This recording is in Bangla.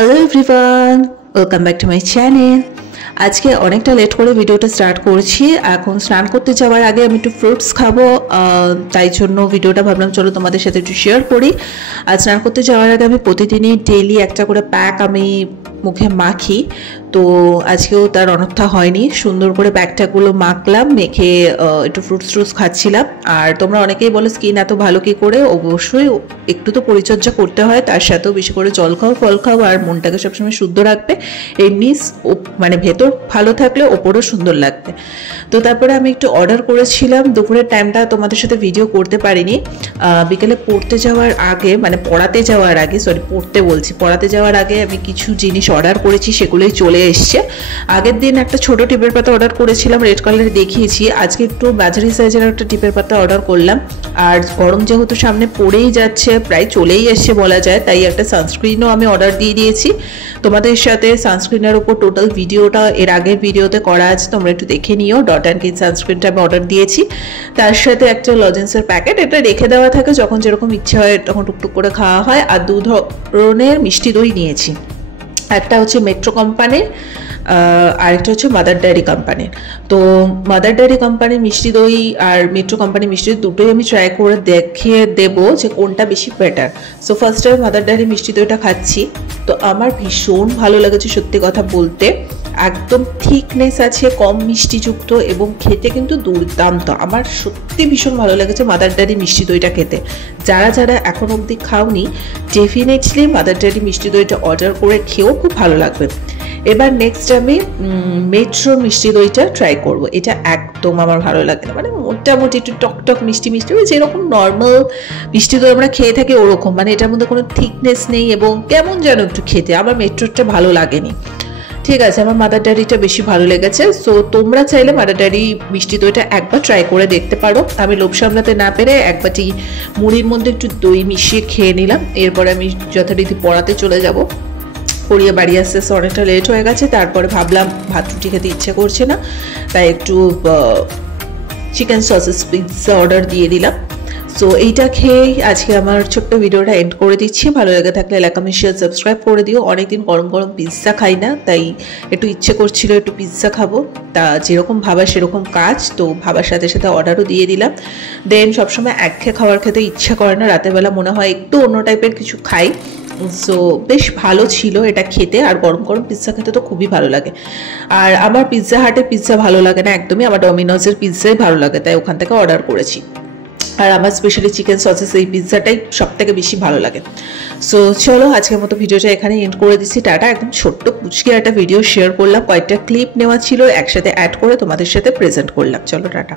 Hello everyone, welcome back to my channel. আজকে অনেকটা লেট করে ভিডিওটা স্টার্ট করছি। এখন স্নান করতে যাওয়ার আগে আমি একটু ফ্রুটস খাবো, তাই জন্য ভিডিওটা ভাবলাম চলো তোমাদের সাথে একটু শেয়ার করি। আর স্নান করতে যাওয়ার আগে আমি প্রতিদিনই ডেইলি একটা করে প্যাক আমি মুখে মাখি, তো আজকেও তার অনর্থা হয়নি। সুন্দর করে প্যাকটাগুলো মাখলাম, মেখে একটু ফ্রুটস খাচ্ছিলাম। আর তোমরা অনেকেই বলো স্কিন এত ভালো কী করে, অবশ্যই একটু তো পরিচর্যা করতে হয়, তার সাথেও বেশি করে জল খাও, ফল খাও, আর মনটাকে সবসময় শুদ্ধ রাখবে। এমনি মানে ভেতর ভালো থাকলে ওপরও সুন্দর লাগবে। তো তারপরে আমি একটু অর্ডার করেছিলাম। দুপুরের টাইমটা তোমাদের সাথে ভিডিও করতে পারিনি। বিকেলে পড়তে যাওয়ার আগে, মানে পড়াতে যাওয়ার আগে, পড়াতে যাওয়ার আগে আমি কিছু জিনিস অর্ডার করেছি, সেগুলোই চলে এসছে। আগের দিন একটা ছোট টিপের পাতা অর্ডার করেছিলাম, রেড কালারে দেখিয়েছি। আজকে একটু মাঝারি সাইজের একটা টিপের পাতা অর্ডার করলাম। আর গরম যেহেতু সামনে পড়েই যাচ্ছে, প্রায় চলেই এসছে বলা যায়, তাই একটা সানস্ক্রিনও আমি অর্ডার দিয়ে দিয়েছি। তোমাদের সাথে সানস্ক্রিনের উপর টোটাল ভিডিওটা এর আগের ভিডিওতে করা আছে, তোমরা একটু দেখে নিও। ডট অ্যান্ড কিন সানস্ক্রিনটা আমি অর্ডার দিয়েছি, তার সাথে একটা লজেন্সের প্যাকেট। এটা রেখে দেওয়া থাকে, যখন যেরকম ইচ্ছে হয় তখন টুকটুক করে খাওয়া হয়। আর 2 ধরনের মিষ্টি দই নিয়েছি, একটা হচ্ছে মেট্রো কোম্পানির, আরেকটা হচ্ছে মাদার ডেয়ারি কোম্পানির। তো মাদার ডেয়ারি কোম্পানির মিষ্টি দই আর মেট্রো কোম্পানির মিষ্টি দই দুটোই আমি ট্রাই করে দেখিয়ে দেবো যে কোনটা বেশি better. So first time mother dairy মিষ্টি দইটা খাচ্ছি, তো আমার ভীষণ ভালো লেগেছে সত্যি কথা বলতে। একদম থিকনেস আছে, কম মিষ্টিযুক্ত, এবং খেতে কিন্তু দুর্দান্ত। আমার সত্যি ভীষণ ভালো লেগেছে মাদার ডেয়ারি মিষ্টি দইটা খেতে। যারা যারা এখন অবধি খাওনি, ডেফিনেটলি মাদার ডেয়ারি মিষ্টি দইটা অর্ডার করে খেয়েও খুব ভালো লাগবে। এবার নেক্সট আমি মেট্রো মিষ্টি দইটা ট্রাই করব। এটা একদম আমার ভালো লাগে না, মানে মোটামুটি একটু টকটক মিষ্টি মিষ্টি, যেরকম নর্মাল মিষ্টি দই আমরা খেয়ে থাকি ওরকম, মানে এটার মধ্যে কোনো থিকনেস নেই এবং কেমন যেন একটু খেতে। আমার মেট্রোটা ভালো লাগেনি। ঠিক আছে, আমার মাদার ডেয়ারিটা বেশি ভালো লেগেছে। সো তোমরা চাইলে মাদার ডেয়ারি মিষ্টি দইটা একবার ট্রাই করে দেখতে পারো। আমি লোভ সামলাতে না পেরে এক বাটি মুড়ির মধ্যে একটু দই মিশিয়ে খেয়ে নিলাম। এরপরে আমি যথারীতি পড়াতে চলে যাব। পড়িয়ে বাড়ি আসতে আসতে অনেকটা লেট হয়ে গেছে। তারপরে ভাবলাম ভাত রুটি খেতে ইচ্ছে করছে না, তাই একটু চিকেন সসেস পিৎজা অর্ডার দিয়ে দিলাম। সো এইটা খেয়েই আজকে আমার ছোট্ট ভিডিওটা এন্ড করে দিচ্ছি। ভালো লেগে থাকলে লাইক, কমেন্ট, শেয়ার, সাবস্ক্রাইব করে দিও। অনেকদিন গরম গরম পিৎজা খাই না, তাই একটু ইচ্ছে করছিল একটু পিৎজা খাবো। তা যেরকম ভাবা সেরকম কাজ, তো ভাবার সাথে সাথে অর্ডারও দিয়ে দিলাম। দেন সবসময় একঘেয়ে খাবার খেতে ইচ্ছে করে না, রাতের বেলা মনে হয় একটু অন্য টাইপের কিছু খাই। সো বেশ ভালো ছিল এটা খেতে, আর গরম গরম পিৎজা খেতে তো খুবই ভালো লাগে। আর আমার পিৎজা হাটের পিৎজা ভালো লাগে না একদমই, আমার ডমিনোজের পিৎজাই ভালো লাগে, তাই ওখান থেকে অর্ডার করেছি। আর আমার স্পেশালি চিকেন সসেস এই পিৎজাটাই সব থেকে বেশি ভালো লাগে। সো চলো আজকের মতো ভিডিওটা এখানে এন্ড করে দিচ্ছি। টাটা। একদম ছোট্ট পুচকে একটা ভিডিও শেয়ার করলাম, কয়েকটা ক্লিপ নেওয়া ছিল, একসাথে অ্যাড করে তোমাদের সাথে প্রেজেন্ট করলাম। চলো টাটা।